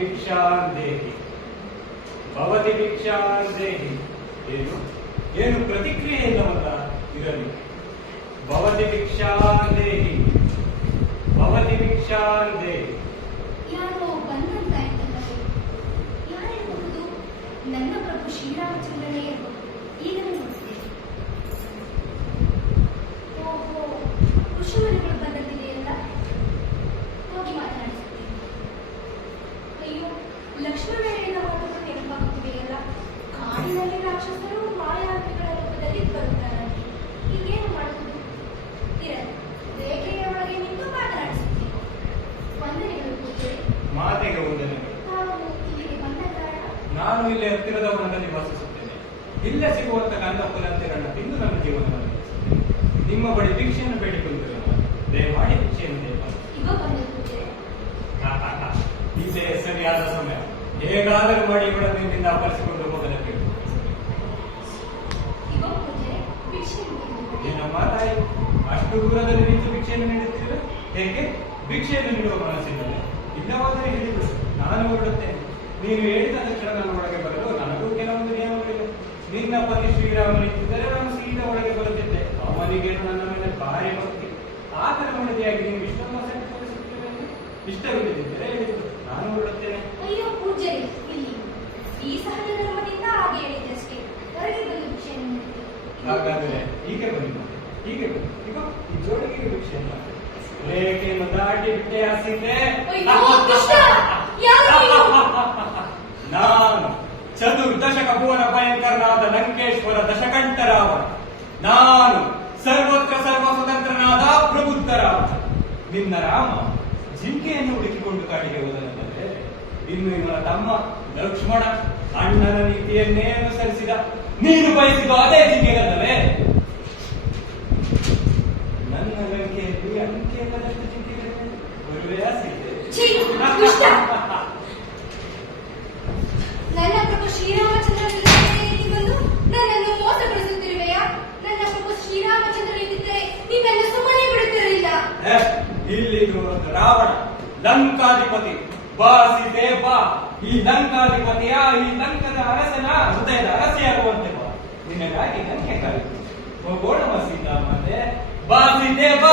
ಭಿಕ್ಷಾಂ ದೇಹಿ ಭವತಿ ಭಿಕ್ಷಾಂ ದೇಹಿ. ಏನು ಪ್ರತಿಕ್ರಿಯೆ ಇಲ್ಲವಲ್ಲ ಇರಲಿ. ಭವತಿ ಭಿಕ್ಷಾಂ ದೇಹಿ ಭವತಿ ಭಿಕ್ಷಾಂ ದೇಹಿ. ಯಾರೋ ಬಂದಂತಾಯ್ತಲ್ಲವೇ? ಯಾರಿರಬಹುದು? ನನ್ನ ಪ್ರಭು ಶ್ರೀರಾಮಚಂದ್ರನೇ ಇರಬಹುದು. ಈಗಲೇ ನೋಡ್ತೇನೆ. ಓಹೋ, ಋಷಿಮುನಿಗಳು ಬಂದದ್ದಿದೆಯಲ್ಲ, ಹೋಗಿ ಮಾತನಾಡಿಸುತ್ತೇನೆ. ಅಯ್ಯೋ, ಲಕ್ಷ್ಮಣನ ಮಾತುಗಳು ನೆನಪಾಗುತ್ತಿವೆಯಲ್ಲ. ಕಾಡಿನಲ್ಲಿ ರಾಕ್ಷಸರು ಮಾಯಾವಿಗಳ ರೂಪದಲ್ಲಿ ಬರುತ್ತಾರಂತೆ. ಹೀಗೇನು ಮಾಡುವುದು? ಇರಲಿ, ರೇಖೆಯ ಒಳಗೆ ನಿಂತು ಮಾತನಾಡಿಸುತ್ತೇನೆ. ವಂದನೆಗಳು ಪೂಜೆ. ಮಾತೆಗೆ ವಂದನೆ. ತಾವು ಇಲ್ಲಿಗೆ ಬಂದ ಕಾರಣ? ನಾನು ಇಲ್ಲಿ ಹತ್ತಿರದ ವನದಲ್ಲಿ ವಾಸಿಸುತ್ತೇನೆ. ಇಲ್ಲೇ ಸಿಗುವಂತ ಗಂಧ ಫಲಂತೆಗಳನ್ನ ತಿಂದು ನನ್ನ ಜೀವನವನ್ನು ನಡೆಸುತ್ತೇನೆ. ನಿಮ್ಮ ಬಳಿ ಭಿಕ್ಷೆಯನ್ನು ಬೇಡಿಕೊಂಡಿರೋಣ. ದಯಮಾಡಿ ಭಿಕ್ಷೆಯನ್ನು ದಯಮಾಡಿ. ಈಗ ಬಂದ ಪೂಜೆ. ಇದೇ ಸರಿಯಾದ ಸಮಯ. ಹೇಗಾದರೂ ಮಾಡಿ ಇವಳನ್ನು ನಿನ್ನಿಂದ ಅಪರಿಸಿಕೊಂಡು ಹೋಗಲು ಕೇಳು. ಈಗ ಪೂಜೆ ಭಿಕ್ಷೆ ಏನಮ್ಮ ತಾಯಿ, ಅಷ್ಟು ದೂರದಲ್ಲಿ ನಿಂತು ಭಿಕ್ಷೆಯನ್ನು ನೀಡುತ್ತೀರ? ಹೇಗೆ? ಭಿಕ್ಷೆಯನ್ನು ನೀಡುವ ಮನಸ್ಸಿನಲ್ಲಿ ಇಲ್ಲವಾದರೆ ಹೇಳಿಬಿಡು, ನಾನು ಹೊರಡುತ್ತೇನೆ. ನೀನು ಹೇಳಿದ ತಕ್ಷಣ ನನ್ನ ಒಳಗೆ ಬರಲು ನನಗೂ ಕೆಲವೊಂದು ನಿಯಮಗಳಿವೆ. ನಿನ್ನ ಪತಿ ಶ್ರೀರಾಮನಿದ್ದರೆ ನಾನು ಸೀದಾ ಒಳಗೆ ಬರುತ್ತಿದ್ದೆ. ಅವನಿಗೇನು ನನ್ನ ಮೇಲೆ ಭಾರಿ ಭಕ್ತಿ. ಆತರ ಮನದಿಯಾಗಿ ನೀವು ಇಷ್ಟೊಂದು ಆಸಕ್ತಿ ತೋರಿಸುತ್ತೇವೆ. ಇಷ್ಟವಿಲ್ಲದಿದ್ದರೆ ಹೇಳಿಬಿಡು, ನಾನು ಹೊರಡುತ್ತೇನೆ. ಅಯ್ಯೋ ಪೂಜೆ, ಇಲ್ಲಿ ಈ ಸಹಜ ಧರ್ಮದಿಂದ ಹಾಗೆ ಹೇಳಿದಷ್ಟೇ. ಹೊರಗೆ ಬಂದು ಭಿಕ್ಷೆಯನ್ನು ನೀಡುತ್ತೇನೆ. ಹಾಗಾದರೆ ಹೀಗೆ ಬನ್ನಿ ಮತ್ತೆ, ಹೀಗೆ ಬನ್ನಿ. ಈಗ ಈ ಜೋಡಿಗೆ ಭಿಕ್ಷೆಯನ್ನು ಮಾಡಿ. ರೇಖೆಯನ್ನು ದಾಟಿ ಬಿಟ್ಟೆ ಹಸಿದ್ದೆ. ಅಯ್ಯೋ ಕೃಷ್ಣ, ಯಾರು ನೀವು? ನಾನು ಚತುರ್ದಶಕ ಭುವನ ಭಯಂಕರನಾದ ಲಂಕೇಶ್ವರ ದಶಕಂಠ ರಾವಣ. ನಾನು ಸರ್ವತ್ರ ಸರ್ವ ಸ್ವತಂತ್ರನಾದ ಪ್ರಬುದ್ಧ ರಾಮ. ನಿನ್ನ ರಾಮ ಜಿಂಕೆಯನ್ನು ಹುಡುಕಿಕೊಂಡು ಕಾಡಿಗೆ ಹೋದನಂದರೆ ಇನ್ನು ಇವನ ತಮ್ಮ ಲಕ್ಷ್ಮಣ ಅಣ್ಣನ ನೀತಿಯನ್ನೇ ಅನುಸರಿಸಿದ. ನೀನು ಬಯಸಿದ ಅದೇ ಜಿಂಕೆಗಳಲ್ಲವೇ? ನನ್ನ ಲಂಕೆಯಲ್ಲಿ ಅಂಕೆಲ್ಲದಷ್ಟು ಜಿಂಕೆಗಳಿವೆ. ಬರುವೆ ಆಸೆಯಿದೆ. ಛೀ, ಕೃಷ್ಣ! ನನ್ನ ಪ್ರಭು ಶ್ರೀರಾಮಚಂದ್ರನಿದ್ದರೆ ನೀವೊಂದು ನನ್ನನ್ನು ಮೋಸಗೊಳಿಸುತ್ತಿರುವೆಯಾ? ನನ್ನ ಪ್ರಭು ಶ್ರೀರಾಮಚಂದ್ರನಿದ್ದರೆ ನೀವೆಲ್ಲ ಸುಮ್ಮನೆ ಬಿಡುತ್ತಿರಲಿಲ್ಲ. ಇಲ್ಲಿದು ರಾವಣ ಲಂಕಾಧಿಪತಿ. ಬಾಸಿದೆ ಬಾ. ಈ ಲಂಕಾಧಿಪತಿಯ ಈ ಲಂಕದ ಅರಸನ ಹೃದಯದ ಅರಸಿಯಾಗುವಂತೆ ಬಾ. ನಿನಗಾಗಿ ಲಂಕೆ ಕಾಯಿತು. ಹೋಗೋಣ ಸೀತಾ ಮಾತೆ. ಬಾಸಿದೆ ಬಾ.